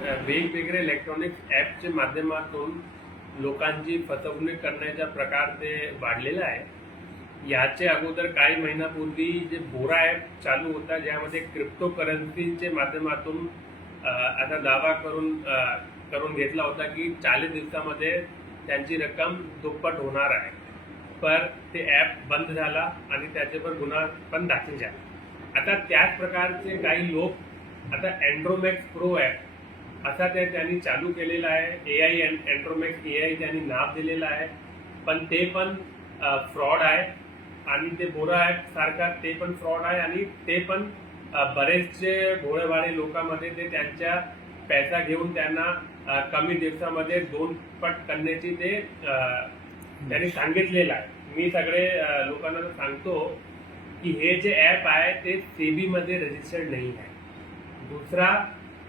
वेगवेगळे इलेक्ट्रॉनिक ॲपच्या माध्यमातून लोकांची फसवणूक करण्याचा प्रकार ते वाढलेला आहे. याचे अगोदर काही महिन्यापूर्वी जे बोरा ॲप चालू होता ज्यामध्ये क्रिप्टो करन्सीच्या माध्यमातून आता दावा करून करून घेतला होता की चाळीस दिवसामध्ये त्यांची रक्कम दुप्पट होणार आहे. पर ते ॲप बंद झाला आणि त्याच्यावर गुन्हा पण दाखल झाला. आता त्याच प्रकारचे काही लोक आता अँड्रोमॅक्स प्रो ॲप असा ते त्यांनी चालू केलेला आहे. ए आय अँड्रोमॅक्स ए आय त्यांनी नाव दिलेलं आहे. पण ते पण फ्रॉड आहे. आणि ते बोरा ॲप सारखा ते पण फ्रॉड आहे. आणि ते पण बरेचसे भोळेवाळे लोकांमध्ये ते त्यांच्या पैसा घेऊन त्यांना कमी दिवसामध्ये दोन पट करण्याची ते त्यांनी सांगितलेलं आहे. मी सगळे लोकांना सांगतो की हे जे ॲप आहे ते सी बीमध्ये रजिस्टर्ड नाही आहे. दुसरा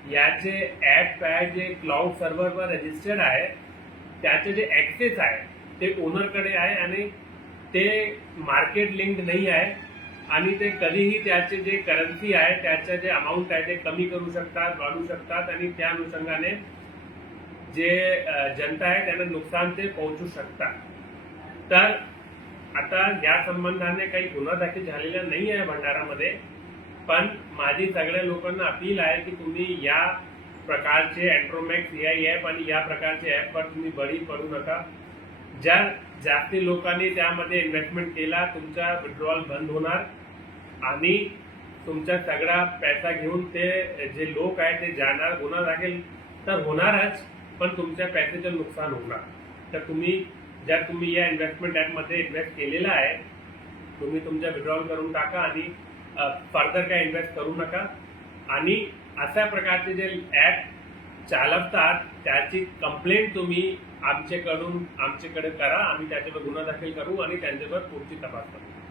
याचे ॲप आहे जे क्लाउड सर्व्हरवर रजिस्टर्ड आहे त्याचे जे ॲक्सेस आहे ते ओनरकडे आहे आणि ते मार्केट लिंक नाही आहे आणि ते कधीही त्याचे जे करन्सी आहे त्याचे जे अमाऊंट आहे ते कमी करू शकतात वाढू शकतात आणि त्या अनुषंगाने जे जनता आहे त्यांना नुकसान ते पोहोचू शकतात. तर आता या संबंधाने काही गुन्हा दाखल झालेला नाही आहे भंडारामध्ये. पण माझी सगळ्या लोकांना अपील आहे की तुम्ही या प्रकारचे अँड्रोमॅक्स या ॲप आणि या प्रकारचे ॲपवर तुम्ही बळी पडू नका. ज्या जास्ती लोकांनी त्यामध्ये इन्व्हेस्टमेंट केला तुमचा विड्रॉल बंद होणार. आणि तुमचा सगळा पैसा घेऊन ते जे लोक आहेत ते जाणार गुन्हा लागेल तर होणारच पण तुमच्या पैशाचं नुकसान होणार. तर तुम्ही ज्या तुम्ही या इन्व्हेस्टमेंट ॲपमध्ये इन्व्हेस्ट केलेला आहे तुम्ही तुमच्या विड्रॉल करून टाका आणि फर्दर काय इन्व्हेस्ट करू नका. आणि अशा प्रकारचे जे ॲप चालवतात त्याची कंप्लेंट तुम्ही आमच्याकडून आमच्याकडे करा. आम्ही त्याच्यावर गुन्हा दाखल करू आणि त्यांच्यावर पुढची तपास करू.